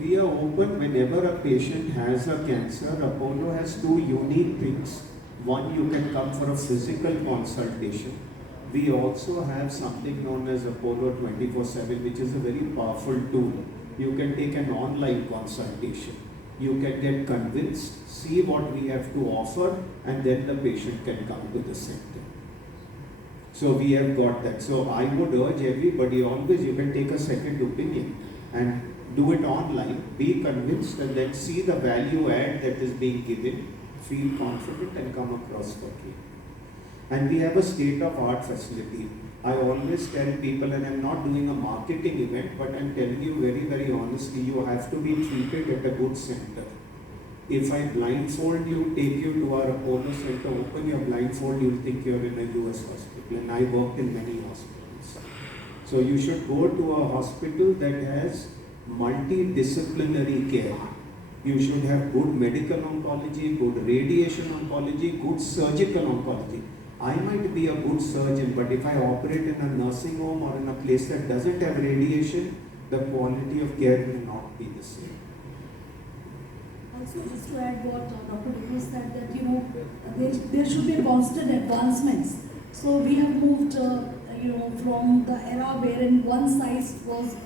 We are open whenever a patient has a cancer. Apollo has two unique things. One, you can come for a physical consultation. We also have something known as Apollo 24/7, which is a very powerful tool. You can take an online consultation. You can get convinced, see what we have to offer, and then the patient can come to the center. So we have got that. So I would urge everybody, always you can take a second opinion and do it online, be convinced, and then see the value add that is being given, feel confident, and come across for treatment. And we have a state-of-art facility. I always tell people, and I'm not doing a marketing event, but I'm telling you very, very honestly, you have to be treated at a good center. If I blindfold you, take you to our Apollo center, open your blindfold, you'll think you're in a US hospital. And I worked in many hospitals. So you should go to a hospital that has multidisciplinary care. You should have good medical oncology, good radiation oncology, good surgical oncology. I might be a good surgeon, but if I operate in a nursing home or in a place that doesn't have radiation, the quality of care will not be the same. Also, just to add what Dr. Deku said, that there should be constant advancements. So we have moved, from the era wherein one size was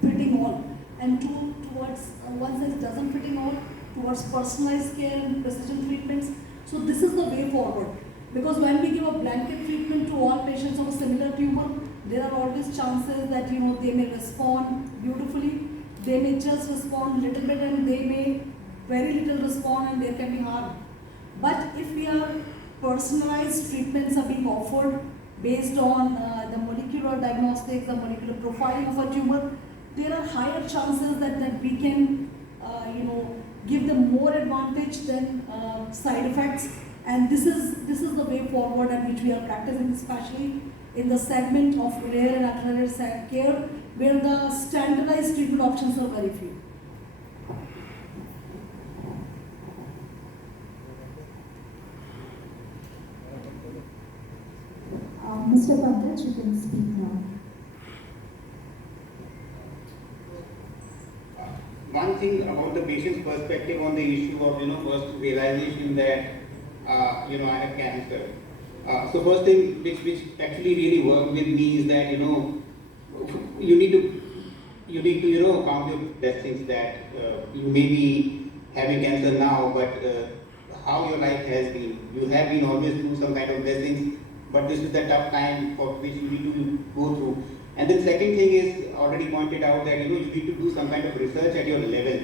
fitting all, and towards one size doesn't fitting all, towards personalized care and precision treatments. So this is the way forward. Because when we give a blanket treatment to all patients of a similar tumor, there are always chances that they may respond beautifully, they may just respond little bit, and they may very little respond, and there can be harm. But if we are personalized treatments are being offered based on the molecular diagnostics, the molecular profiling of a tumor, there are higher chances that we can give them more advantage than side effects. And this is the way forward at which we are practicing, especially in the segment of rare and ultra-rare care, where the standardized treatment options are very few. Mr. Pankaj, you can speak now. One thing about the patient's perspective on the issue of first realization that I have cancer. So first thing which actually really worked with me is that you need to count your blessings, that you may be having cancer now, but how your life has been. You have been always through some kind of blessings, but this is the tough time for which you need to go through. And then second thing is already pointed out that you need to do some kind of research at your level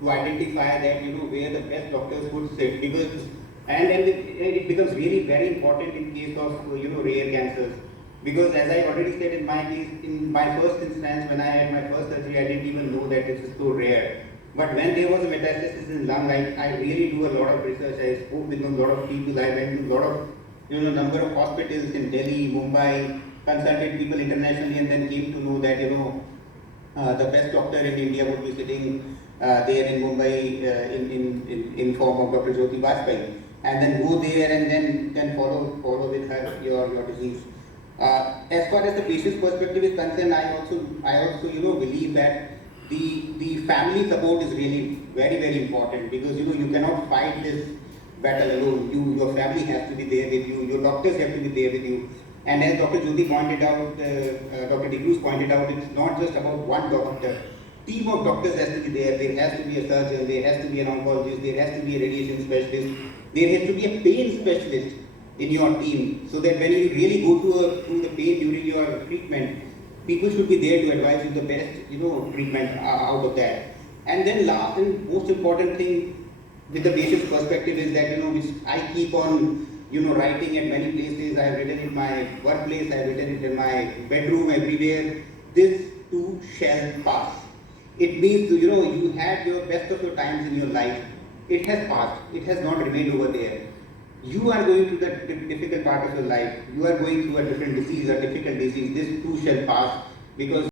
to identify that where the best doctors would sit, because and it becomes really very important in case of rare cancers, because as I already said in my case, in my first instance when I had my first surgery, I didn't even know that it is so rare. But when there was a metastasis in lung, I really do a lot of research. I spoke with a lot of people. I went to a lot of number of hospitals in Delhi, Mumbai, consulted people internationally, and then came to know that the best doctor in India would be sitting there in Mumbai in form of Dr. Jyoti Bajpayee. And then go there and then follow with her your disease. As far as the patient's perspective is concerned, I also believe that the family support is really very, very important, because you cannot fight this battle alone. Your family has to be there with you, your doctors have to be there with you. And as Dr. Jyoti pointed out, Dr. Deku pointed out, it's not just about one doctor. Team of doctors has to be there. There has to be a surgeon, there has to be an oncologist, there has to be a radiation specialist, there has to be a pain specialist in your team, so that when you really go through the pain during your treatment, people should be there to advise you the best treatment out of that. And then last and most important thing with the patient's perspective is that which I keep on writing at many places. I have written in my workplace, I have written it in my bedroom, everywhere. This too shall pass. It means you had your best of your times in your life. It has passed. It has not remained over there. You are going through the difficult part of your life. You are going through a different disease, a difficult disease. This too shall pass, because